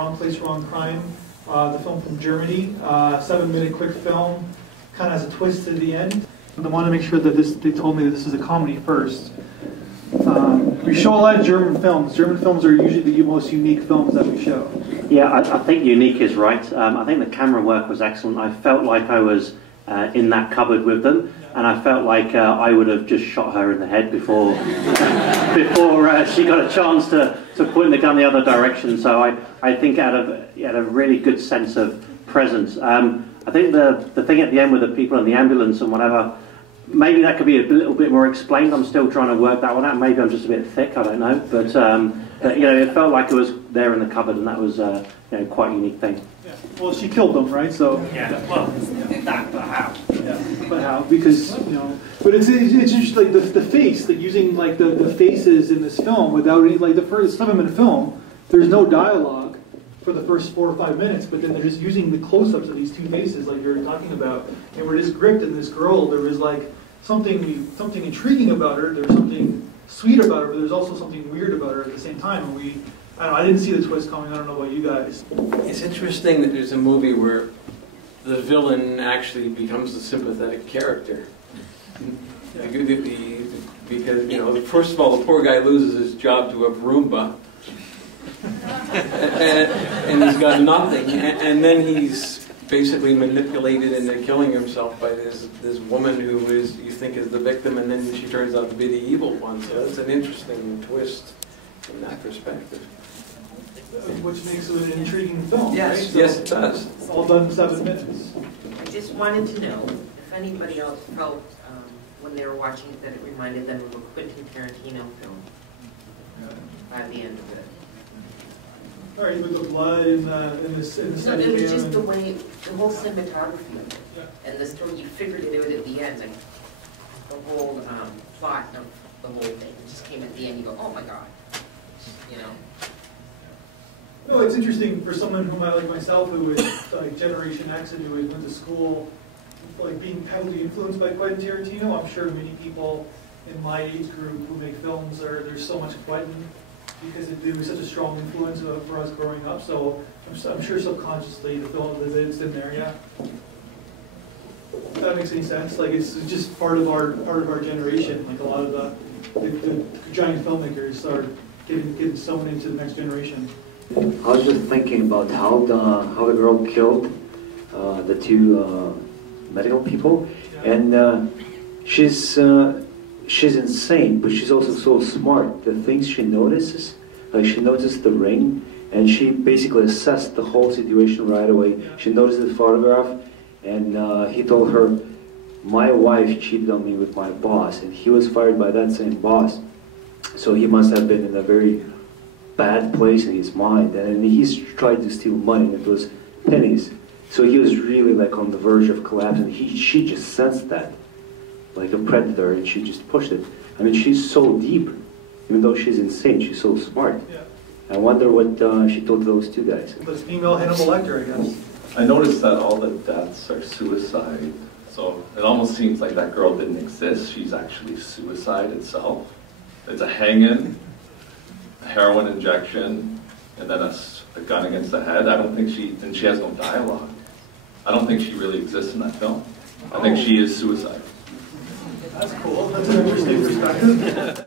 Wrong Place, Wrong Crime, the film from Germany, 7-minute quick film, kind of has a twist at the end. But I want to make sure that they told me that this is a comedy first. We show a lot of German films. German films are usually the most unique films that we show. Yeah, I think unique is right. I think the camera work was excellent. I felt like I was in that cupboard with them, and I felt like I would have just shot her in the head before she got a chance to point the gun the other direction. So I think it had a really good sense of presence. I think the thing at the end with the people in the ambulance and whatever, maybe that could be a little bit more explained. I'm still trying to work that one out. Maybe I'm just a bit thick, I don't know. But you know, it felt like it was there in the cupboard, and that was you know, quite a unique thing. Yeah. Well, she killed them, right? So yeah. Well, but how? Yeah, but how? Because you know, but it's interesting, like the face, like using like the faces in this film without any, like the first 7-minute film, there's no dialogue for the first 4 or 5 minutes, but then they're just using the close-ups of these two faces, like you're talking about, and we're just gripped in this girl. There was like something intriguing about her. There's something sweet about her, but there's also something weird about her at the same time. And I don't know, I didn't see the twist coming. I don't know about you guys. It's interesting that there's a movie where the villain actually becomes a sympathetic character. Because, you know, first of all, the poor guy loses his job to a Roomba. and he's got nothing. And then he's basically manipulated into killing himself by this woman who you think is the victim, and then she turns out to be the evil one. So it's an interesting twist from that perspective. Which makes it an intriguing film, yes, right? So yes, it does. It's all done in 7 minutes. I just wanted to know if anybody else felt when they were watching it that it reminded them of a Quentin Tarantino film by the end of it. All right, with the blood in the No, it was just the way, the whole cinematography and the story, you figured it out at the end, like the whole plot of the whole thing. It just came at the end, you go, oh my God, you know. No, it's interesting for someone whom I like myself, who is like Generation X and who went to school, like being heavily influenced by Quentin Tarantino. I'm sure many people in my age group who make films there's so much Quentin because it was such a strong influence for us growing up. So I'm sure subconsciously the film it's in there, yeah. If that makes any sense. Like it's just part of our generation. Like a lot of the giant filmmakers are getting sown into the next generation. I was just thinking about how the girl killed the two medical people, and she's insane, but she's also so smart. The things she notices, like she noticed the ring, and she basically assessed the whole situation right away. She noticed the photograph, and he told her, "My wife cheated on me with my boss," and he was fired by that same boss. So he must have been in a very bad place in his mind, and he's tried to steal money, and it was pennies. So he was really like on the verge of collapse, and she just sensed that, like a predator, and she just pushed it. I mean, she's so deep, even though she's insane, she's so smart. Yeah. I wonder what she told those two guys. The female Hannibal Lecter, I guess. I noticed that all the deaths are suicide, so it almost seems like that girl didn't exist. She's actually suicide itself. It's a hang-in, a heroin injection, and then a gun against the head. I don't think and she has no dialogue. I don't think she really exists in that film. I think she is suicide. That's cool. That's an interesting perspective.